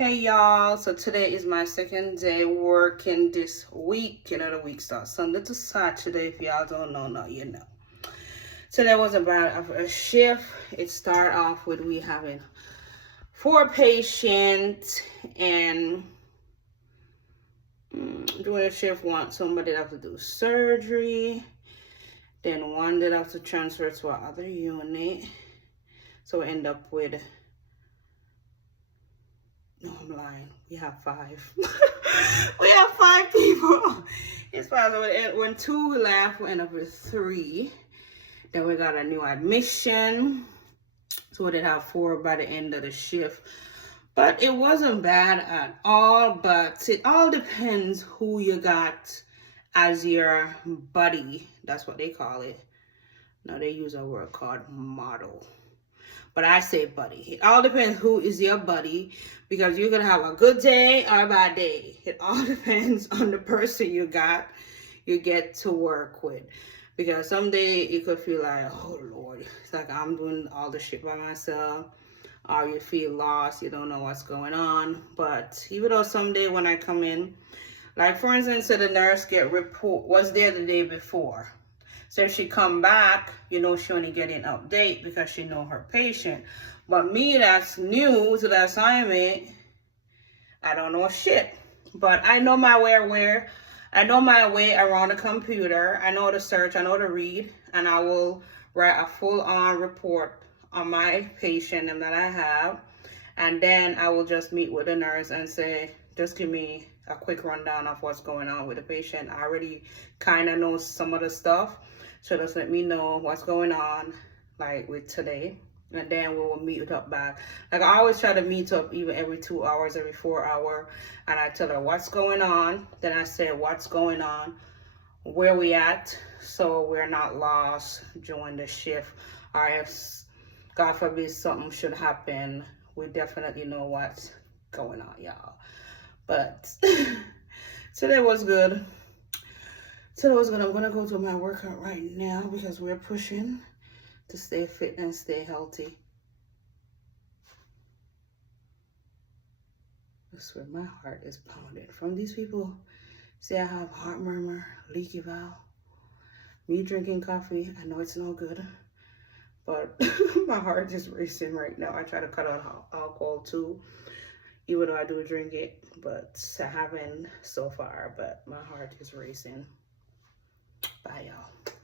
Hey y'all, so today is my second day working this week. You know, the week starts Sunday to Saturday. If y'all don't know, now you know. Today was about a shift. It started off with we having 4 patients and during the shift somebody that have to do surgery, then one that have to transfer to another unit. So we end up with, no, I'm lying. We have 5. We have 5 people. It's possible. When 2 left, we end up with 3. Then we got a new admission. So we did have 4 by the end of the shift. But it wasn't bad at all. But it all depends who you got as your buddy. That's what they call it. Now they use a word called model. But I say buddy. It all depends who is your buddy, because you're going to have a good day or a bad day. It all depends on the person you get to work with. Because someday you could feel like, oh Lord, it's like I'm doing all the shit by myself. Or you feel lost, you don't know what's going on. But even though someday when I come in, like for instance, the nurse was there the day before. So if she come back, you know she only get an update because she know her patient. But me that's new to the assignment, I don't know shit. But I know my way around the computer. I know to search, I know to read, and I will write a full-on report on my patient and that I have. And then I will just meet with the nurse and say, just give me a quick rundown of what's going on with the patient. I already kind of know some of the stuff. So just let me know what's going on, like with today. And then we will meet up back. Like I always try to meet up even every 2 hours, every 4 hours. And I tell her what's going on. Then I say what's going on, where we at, so we're not lost during the shift. Or if, God forbid, something should happen, we definitely know what's going on, y'all. But today was good. I'm gonna go to my workout right now because we're pushing to stay fit and stay healthy. I swear my heart is pounding from these people say I have heart murmur, leaky valve. Me drinking coffee, I know it's no good, but my heart is racing right now. I try to cut out alcohol too, even though I do drink it, but I haven't so far. But my heart is racing. Bye, y'all.